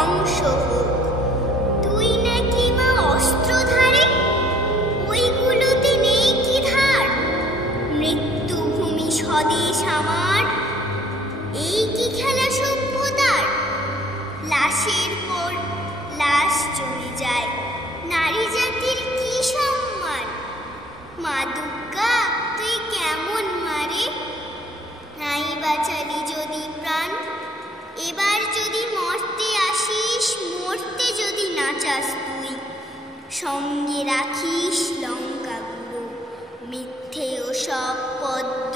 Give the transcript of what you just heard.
ধ্বংস হোক। তুই নাকি মা অস্ত্রধারী, ওইগুলোতে নেই কি ধার? মৃত্যুভূমি স্বদেশ আমার, এই কি খেলা সভ্যতার? লাশের পর লাশ চলে যায়, নারী জাতির কি সম্মান? মা দুর্গা তুই কেমন মারে? নাই বাঁচালি যদি প্রাণ, এবার যদি মরতে আসিস, মরতে যদি না চাস তুই, সঙ্গে রাখিস লঙ্কা গুঁড়ো, মিথ্যে ও সব পদ্ম